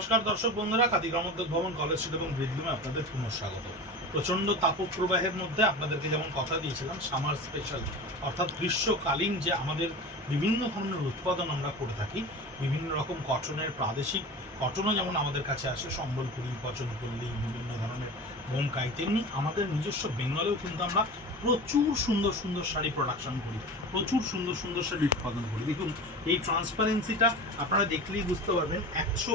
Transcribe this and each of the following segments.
নমস্কার দর্শক বন্ধুরা, খাদি গ্রামোদ্যোগ ভবন, কলেজ স্ট্রিট এবং ব্রিজলুমে আপনাদের পুনঃস্বাগত। প্রচণ্ড তাপপ্রবাহের মধ্যে আপনাদেরকে যেমন কথা দিয়েছিলাম, সামার স্পেশাল অর্থাৎ গ্রীষ্মকালীন যে আমাদের বিভিন্ন ধরনের উৎপাদন আমরা করে থাকি, বিভিন্ন রকম কটনের প্রাদেশিক কটনও যেমন আমাদের কাছে আসে, সম্বলপুরি, বচনপল্লী, বিভিন্ন ধরনের বোমকাই, তেমনি আমাদের নিজস্ব বেঙ্গলেও কিন্তু আমরা প্রচুর সুন্দর সুন্দর শাড়ি প্রোডাকশন করি, প্রচুর সুন্দর সুন্দর শাড়ি উৎপাদন করি। দেখুন এই ট্রান্সপারেন্সিটা আপনারা দেখলেই বুঝতে পারবেন। 100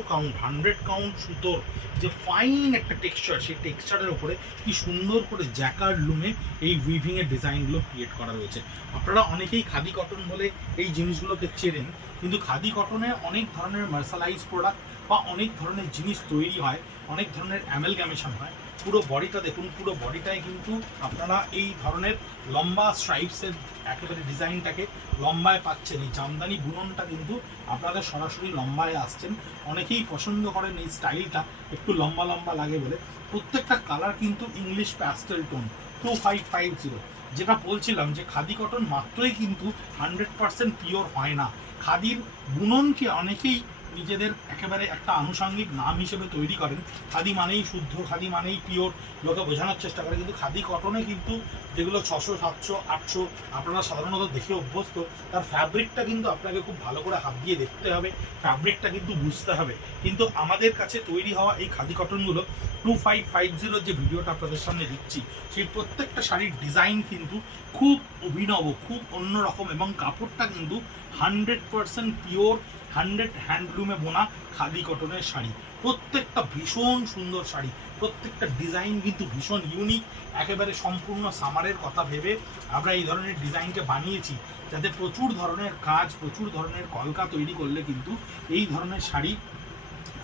কাউন্ট সুতোর যে ফাইন একটা টেক্সচার, সেই টেক্সচারের উপরে কি সুন্দর করে জ্যাকার্ড লুমে এই উইভিংয়ের ডিজাইনগুলো ক্রিয়েট করা রয়েছে। আপনারা অনেকেই খাদি কটন বলে এই জিনিসগুলোকে চেনেন, কিন্তু খাদি কটনে অনেক ধরনের মার্শালাইজ প্রোডাক্ট বা অনেক ধরনের জিনিস তৈরি হয়, অনেক ধরনের অ্যামেলগামেশন হয়। পুরো বডিটা দেখুন, পুরো বডিটায় কিন্তু আপনারা এই ধরনের লম্বা স্ট্রাইপসের একেবারে ডিজাইনটাকে লম্বায় পাচ্ছেন। এই জামদানি বুননটা কিন্তু আপনাদের সরাসরি লম্বায় আসছেন। অনেকেই পছন্দ করেন এই স্টাইলটা একটু লম্বা লম্বা লাগে বলে। প্রত্যেকটা কালার কিন্তু ইংলিশ প্যাস্টেল টোন 2550। যেটা বলছিলাম যে খাদি কটন মাত্রই কিন্তু 100% পিওর হয় না। খাদির বুননকে অনেকেই নিজেদের একেবারে একটা আনুষঙ্গিক নাম হিসেবে তৈরি করেন। খাদি মানেই শুদ্ধ, খাদি মানেই পিওর, লোকে বোঝানোর চেষ্টা করে। কিন্তু খাদি কটনে কিন্তু যেগুলো 600, 700, 800 আপনারা সাধারণত দেখে অভ্যস্ত, তার ফ্যাব্রিকটা কিন্তু আপনাকে খুব ভালো করে হাত দিয়ে দেখতে হবে, ফ্যাব্রিকটা কিন্তু বুঝতে হবে। কিন্তু আমাদের কাছে তৈরি হওয়া এই খাদি কটনগুলো 2550 যে ভিডিওটা আপনাদের সামনে দিচ্ছি, সেই প্রত্যেকটা শাড়ির ডিজাইন কিন্তু খুব অভিনব, খুব অন্যরকম, এবং কাপড়টা কিন্তু 100% পিওর, 100 হ্যান্ডলুমে বোনা খাদি কটনের শাড়ি। প্রত্যেকটা ভীষণ সুন্দর শাড়ি, প্রত্যেকটা ডিজাইন কিন্তু ভীষণ ইউনিক। একেবারে সম্পূর্ণ সামারের কথা ভেবে আমরা এই ধরনের ডিজাইনকে বানিয়েছি, যাতে প্রচুর ধরনের কাজ, প্রচুর ধরনের কলকা তৈরি করলে কিন্তু এই ধরনের শাড়ি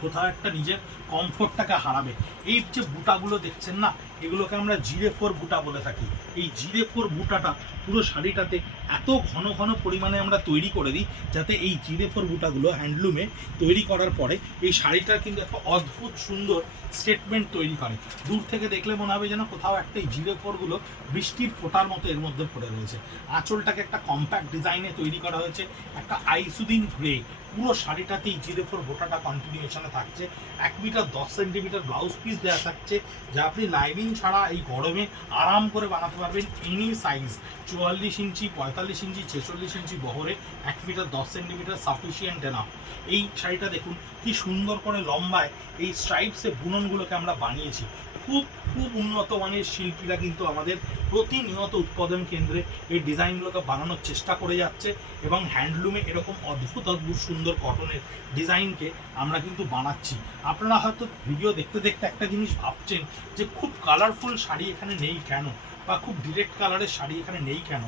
কোথাও একটা নিজের কমফোর্টটাকে হারাবে। এই যে বুটাগুলো দেখছেন না, এগুলোকে আমরা জিরে ফোর বুটা বলে থাকি। এই জিরে ফোর বুটাটা পুরো শাড়িটাতে এত ঘন ঘন পরিমাণে আমরা তৈরি করে দিই, যাতে এই জিরে ফোর বুটাগুলো হ্যান্ডলুমে তৈরি করার পরে এই শাড়িটার কিন্তু একটা অদ্ভুত সুন্দর স্টেটমেন্ট তৈরি করে। দূর থেকে দেখলে মনে হবে যেন কোথাও একটা এই জিরে ফোরগুলো বৃষ্টির ফোঁটার মতো এর মধ্যে পড়ে রয়েছে। আঁচলটাকে একটা কম্প্যাক্ট ডিজাইনে তৈরি করা হয়েছে, একটা আইসুদিন গ্রে। পুরো শাড়িটাতেই জিরে ফোর বোটাটা কন্টিনিউশনে থাকছে। 1 মিটার 10 সেন্টিমিটার ব্লাউজ পিস দেওয়া থাকছে, যা আপনি লাইনিং ছাড়া এই গরমে আরাম করে বানাতে পারবেন এনি সাইজ। 44 ইঞ্চি, 45 ইঞ্চি, 46 ইঞ্চি বহরে 1 মিটার 10 সেন্টিমিটার সাফিসিয়েন্ট এনাফ। এই শাড়িটা দেখুন কি সুন্দর করে লম্বায় এই স্ট্রাইপসে বুননগুলোকে আমরা বানিয়েছি। খুব খুব উন্নত মানের শিল্পীরা কিন্তু আমাদের প্রতিনিয়ত উৎপাদন কেন্দ্রে এই ডিজাইনগুলোকে বানানোর চেষ্টা করে যাচ্ছে, এবং হ্যান্ডলুমে এরকম অদ্ভুত অদ্ভুত সুন্দর কটনের ডিজাইনকে আমরা কিন্তু বানাচ্ছি। আপনারা হয়তো ভিডিও দেখতে দেখতে একটা জিনিস ভাবছেন যে খুব কালারফুল শাড়ি এখানে নেই কেন, বা খুব ডিরেক্ট কালারের শাড়ি এখানে নেই কেন।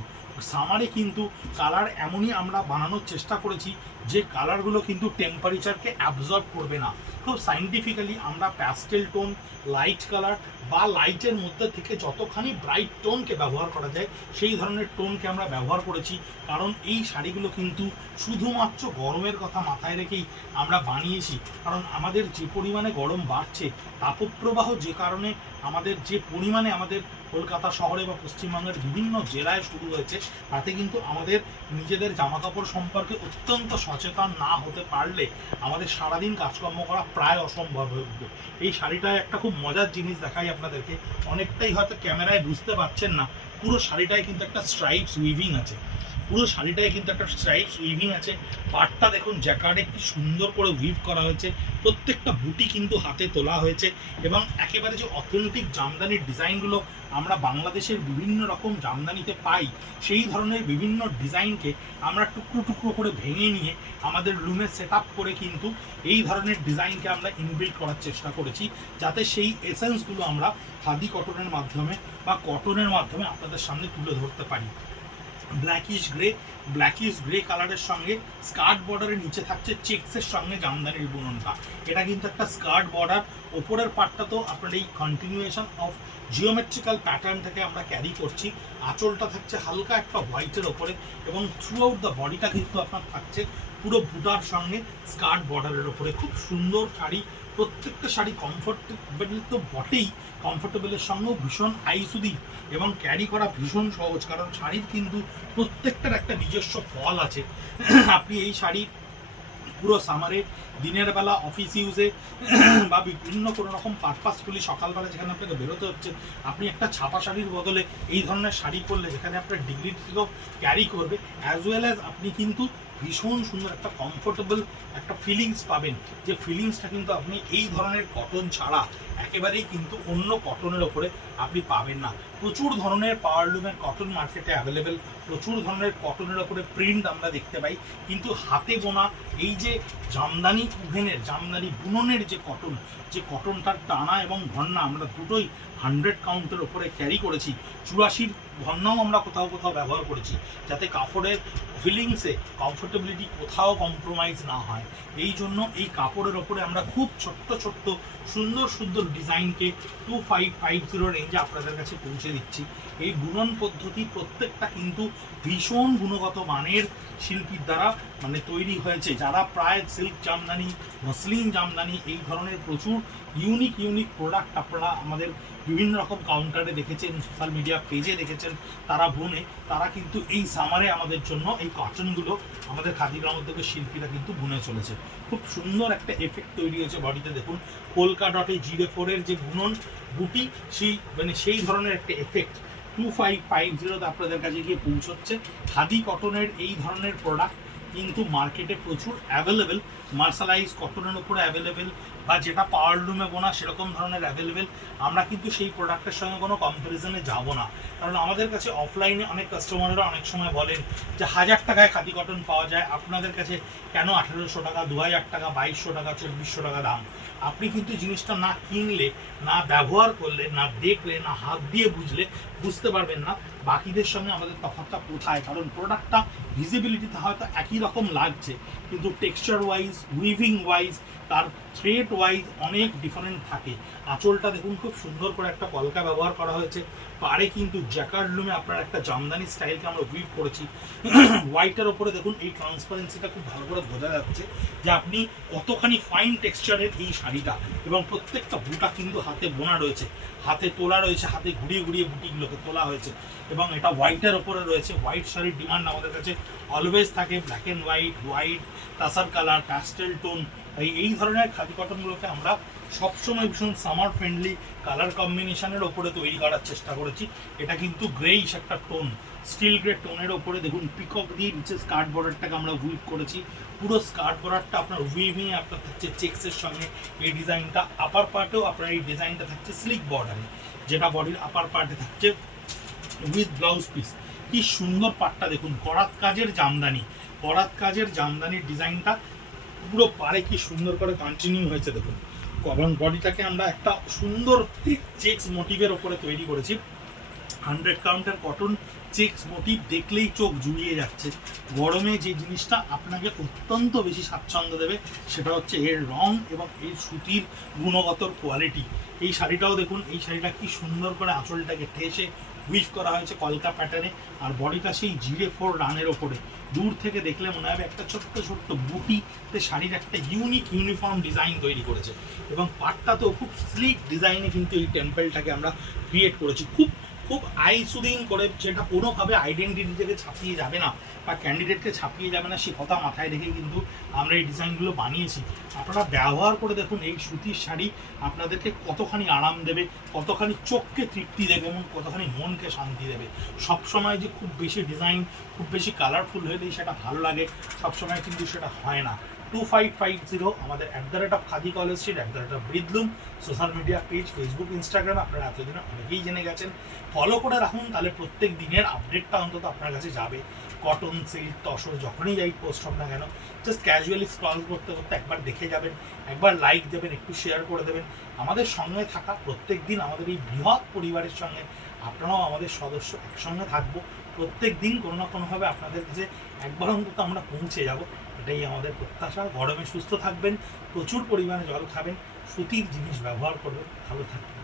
সামারে কিন্তু কালার এমনই আমরা বানানোর চেষ্টা করেছি যে কালারগুলো কিন্তু টেম্পারেচারকে অ্যাবজর্ব করবে না। খুব সাইন্টিফিক্যালি আমরা প্যাস্টেল টোন, লাইট কালার বা লাইটের মধ্যে থেকে যতখানি ব্রাইট টোনকে ব্যবহার করা যায় সেই ধরনের টোনকে আমরা ব্যবহার করেছি। কারণ এই শাড়িগুলো কিন্তু শুধুমাত্র গরমের কথা মাথায় রেখেই আমরা বানিয়েছি। কারণ আমাদের যে পরিমাণে গরম বাড়ছে, তাপপ্রবাহ যে কারণে আমাদের যে পরিমাণে আমাদের কলকাতা শহরে বা পশ্চিমবঙ্গের বিভিন্ন জেলায় শুরু হয়েছে, তাতে কিন্তু আমাদের নিজেদের জামাকাপড় সম্পর্কে অত্যন্ত সচেতন না হতে পারলে আমাদের সারাদিন কাজকর্ম করা প্রায় অসম্ভব হয়ে উঠবে। এই শাড়িটায় একটা খুব মজার জিনিস দেখাই আপনাদেরকে, অনেকটাই হয়তো ক্যামেরায় বুঝতে পারছেন না। পুরো শাড়িটায় কিন্তু একটা স্ট্রাইপস উইভিং আছে, পুরো শাড়িটায় কিন্তু একটা স্ট্রাইপস উইভিং আছে। পাটটা দেখুন জ্যাকার্ডে কি সুন্দর করে উইভ করা হয়েছে, প্রত্যেকটা বুটি কিন্তু হাতে তোলা হয়েছে, এবং একেবারে যে অথেন্টিক জামদানির ডিজাইনগুলো আমরা বাংলাদেশের বিভিন্ন রকম জামদানিতে পাই, সেই ধরনের বিভিন্ন ডিজাইনকে আমরা টুকরো টুকরো করে ভেঙে নিয়ে আমাদের রুমে সেট আপ করে কিন্তু এই ধরনের ডিজাইনকে আমরা ইনবিল্ড করার চেষ্টা করেছি, যাতে সেই এসেন্সগুলো আমরা খাদি কটনের মাধ্যমে বা কটনের মাধ্যমে আপনাদের সামনে তুলে ধরতে পারি। ব্ল্যাকিশ গ্রে কালারের সঙ্গে স্কার্ট বর্ডারের নিচে থাকছে চেক্সের সঙ্গে জামদানির বুননটা। এটা কিন্তু একটা স্কার্ট বর্ডার, ওপরের পার্টটা তো আপনার এই কন্টিনিউয়েশন অফ জিওমেট্রিক্যাল প্যাটার্নটাকে আমরা ক্যারি করছি। আঁচলটা থাকছে হালকা একটা হোয়াইটের ওপরে, এবং থ্রু আউট দ্য বডিটা কিন্তু আপনার থাকছে পুরো বুটার সঙ্গে স্কার্ট বর্ডারের ওপরে। খুব সুন্দর শাড়ি, প্রত্যেকটা শাড়ি কমফোর্টেবল তো বটেই, কমফোর্টেবলের সঙ্গেও ভীষণ আইসুদি এবং ক্যারি করা ভীষণ সহজ। কারণ শাড়ির কিন্তু প্রত্যেকটার একটা নিজস্ব ফল আছে। আপনি এই শাড়ি পুরো সামারে দিনের বেলা অফিস ইউজে বা বিভিন্ন কোনো রকম পারপাসফুলি সকালবেলা যেখানে আপনাকে বেরোতে হচ্ছে, আপনি একটা ছাপা শাড়ির বদলে এই ধরনের শাড়ি পরলে যেখানে আপনার ডিগ্রি থেকেও ক্যারি করবে, অ্যাজ ওয়েল অ্যাজ আপনি কিন্তু ভীষণ সুন্দর একটা কমফোর্টেবল একটা ফিলিংস পাবেন, যে ফিলিংসটা কিন্তু আপনি এই ধরনের কটন ছাড়া একেবারেই কিন্তু অন্য কটনের ওপরে আপনি পাবেন না। প্রচুর ধরনের পাওয়ারলুমের কটন মার্কেটে অ্যাভেলেবেল, প্রচুর ধরনের কটনের ওপরে প্রিন্ট আমরা দেখতে পাই, কিন্তু হাতে বোনা এই যে জামদানি উভেনের জামদানি বুননের যে কটনটার টানা এবং ঘন্না আমরা দুটোই 100 কাউন্টের ওপরে ক্যারি করেছি, 84 ঘন্নাও আমরা কোথাও কোথাও ব্যবহার করেছি, যাতে কাপড়ের ফিলিংসে কমফোর্টেবিলিটি কোথাও কম্প্রোমাইজ না হয়। এই জন্য এই কাপড়ের ওপরে আমরা খুব ছোট্ট ছোট্ট সুন্দর সুন্দর ডিজাইনকে 2550 রেঞ্জে আপনাদের কাছে পৌঁছে দিচ্ছি। এই বুনন পদ্ধতি প্রত্যেকটা কিন্তু ভীষণ গুণগত মানের শিল্পীর দ্বারা মানে তৈরি হয়েছে, যারা প্রায় সিল্ক জামদানি, মসলিন জামদানি এই ধরনের প্রচুর ইউনিক প্রোডাক্ট আপনারা আমাদের বিভিন্ন রকম কাউন্টারে দেখেছেন, সোশ্যাল মিডিয়া পেজে দেখেছেন, তারা বুনে, তারা কিন্তু এই সামারে আমাদের জন্য এই কটনগুলো আমাদের খাদি গ্রামোদ্যোগের শিল্পীরা কিন্তু বুনে চলেছে। খুব সুন্দর একটা এফেক্ট তৈরি হয়েছে বডিতে, দেখুন পোলকা ডটে জিরে 4 যে বুনন বুটি, সেই ধরনের একটা এফেক্ট 2550 আপনাদের কাছে গিয়ে পৌঁছচ্ছে। খাদি কটনের এই ধরনের প্রোডাক্ট কিন্তু মার্কেটে প্রচুর অ্যাভেলেবেল, মার্শালাইজ কটনের উপরে অ্যাভেলেবেল, বা যেটা পাওয়ারলুমে বোনা সেরকম ধরনের অ্যাভেলেবেল। আমরা কিন্তু সেই প্রোডাক্টের সঙ্গে কোনো কম্প্যারিজনে যাব না, কারণ আমাদের কাছে অফলাইনে অনেক কাস্টমাররা অনেক সময় বলেন যে 1000 টাকায় খাদি কটন পাওয়া যায়, আপনাদের কাছে কেন 1800 টাকা, 2000 টাকা, 2200 টাকা, 2400 টাকা দাম? আপনি কিন্তু জিনিসটা না কিনলে, না ব্যবহার করলে, না দেখলে, না হাত দিয়ে বুঝতে পারবেন না বাকিদের সঙ্গে আমাদের তফাৎটা কোথায়। কারণ প্রোডাক্টটা ভিজিবিলিটিতে হয়তো একই রকম লাগছে, কিন্তু টেক্সচার ওয়াইজ, উইভিং ওয়াইজ, তার থ্রেড ওয়াইজ অনেক ডিফারেন্ট থাকে। আঁচলটা দেখুন খুব সুন্দর করে একটা কলকা ব্যবহার করা হয়েছে, পাড়ে কিন্তু জ্যাকার্ড লুমে আপনার একটা জামদানি স্টাইলকে আমরা উইভ করেছি। হোয়াইটের ওপরে দেখুন এই ট্রান্সপারেন্সিটা খুব ভালো করে বোঝা যাচ্ছে যে আপনি কতখানি ফাইন টেক্সচারের এই শাড়িটা, এবং প্রত্যেকটা বুটা কিন্তু হাতে বোনা রয়েছে, হাতে তোলা রয়েছে, হাতে ঘুরিয়ে ঘুরিয়ে বুটিগুলোকে তোলা হয়েছে, এবং এটা হোয়াইটের ওপরে রয়েছে। হোয়াইট শাড়ির ডিমান্ড আমাদের কাছে অলওয়েজ থাকে, black and white, তাসার colour, pastel tone, এই ধরনের খাদি কটনগুলোকে আমরা সবসময় ভীষণ সামার ফ্রেন্ডলি কালার কম্বিনেশনের ওপরে তৈরি করার চেষ্টা করেছি। এটা কিন্তু গ্রেইশ একটা টোন, স্টিল গ্রে টোনের ওপরে দেখুন পিকক দিয়ে নিচে স্কার্ট বর্ডারটাকে আমরা উইভ করেছি। পুরো স্কার্ট বর্ডারটা আপনার উইভিং আপনার থাকছে চেক্সের সঙ্গে এই ডিজাইনটা, আপার পার্টেও আপনার এই ডিজাইনটা থাকছে স্লিক বর্ডারে, যেটা বডির আপার পার্টে থাকছে উইথ ব্লাউজ পিস। কি সুন্দর পাটটা দেখুন, করাত কাজের জামদানির ডিজাইনটা পুরো পাড়ে কি সুন্দর করে কন্টিনিউ হয়েছে দেখুন, এবং বডিটাকে আমরা একটা সুন্দর চেক্স মোটিভের ওপরে তৈরি করেছি। 100 কাউন্টের কটন চেক্স মোটিভ দেখলেই চোখ জুড়িয়ে যাচ্ছে। গরমে যে জিনিসটা আপনাকে অত্যন্ত বেশি স্বাচ্ছন্দ্য দেবে সেটা হচ্ছে এর রং এবং এর সুতির গুণগত কোয়ালিটি। এই শাড়িটাও দেখুন, এই শাড়িটা কি সুন্দর করে আঁচলটাকে ঠেসে উইভ করা হয়েছে কলকা প্যাটার্নে, আর বডিটা সেই জিরে 4 রানের ওপরে। দূর থেকে দেখলে মনে হবে একটা ছোট্ট বুটিতে শাড়ির একটা ইউনিফর্ম ডিজাইন তৈরি করেছে, এবং পাটটাতেও খুব স্লিক ডিজাইনে কিন্তু এই টেম্পলটাকে আমরা ক্রিয়েট করেছি, খুব আই সুদিং করে, যেটা কোনোভাবে আইডেন্টিটি থেকে ছাপিয়ে যাবে না বা ক্যান্ডিডেটকে ছাপিয়ে যাবে না সে কথা মাথায় রেখে কিন্তু আমরা এই ডিজাইনগুলো বানিয়েছি। আপনারা ব্যবহার করে দেখুন এই সুতির শাড়ি আপনাদেরকে কতখানি আরাম দেবে, কতখানি চোখকে তৃপ্তি দেবে এবং কতখানি মনকে শান্তি দেবে। সবসময় যে খুব বেশি ডিজাইন, খুব বেশি কালারফুল হলেই সেটা ভালো লাগে, সবসময় কিন্তু সেটা হয় না। 2550 আমাদের @Khadi College Street, @Breathloom social media page, Facebook, ইনস্টাগ্রামে আপনারা এতদিনে অনেকেই জেনে গেছেন। ফলো করে রাখুন, তাহলে প্রত্যেক দিনের আপডেটটা অন্তত আপনার কাছে যাবে। কটন, সিল্ক, তসর যখনই যাই পোস্ট হোক না কেন, জাস্ট ক্যাজুয়ালি স্ক্রল করতে করতে একবার দেখে যাবেন, একবার লাইক দেবেন, একটু শেয়ার করে দেবেন। আমাদের সঙ্গে থাকা প্রত্যেক দিন আমাদের এই বৃহৎ পরিবারের সঙ্গে আপনারাও আমাদের সদস্য, একসঙ্গে থাকবো প্রত্যেক দিন, কোনো না কোনোভাবে আপনাদের কাছে একবার অন্তত আমরা পৌঁছে যাব, এটাই আমাদের প্রত্যাশা। গরমে সুস্থ থাকবেন, প্রচুর পরিমাণে জল খাবেন, সুতির জিনিস ব্যবহার করবেন, ভালো থাকবেন।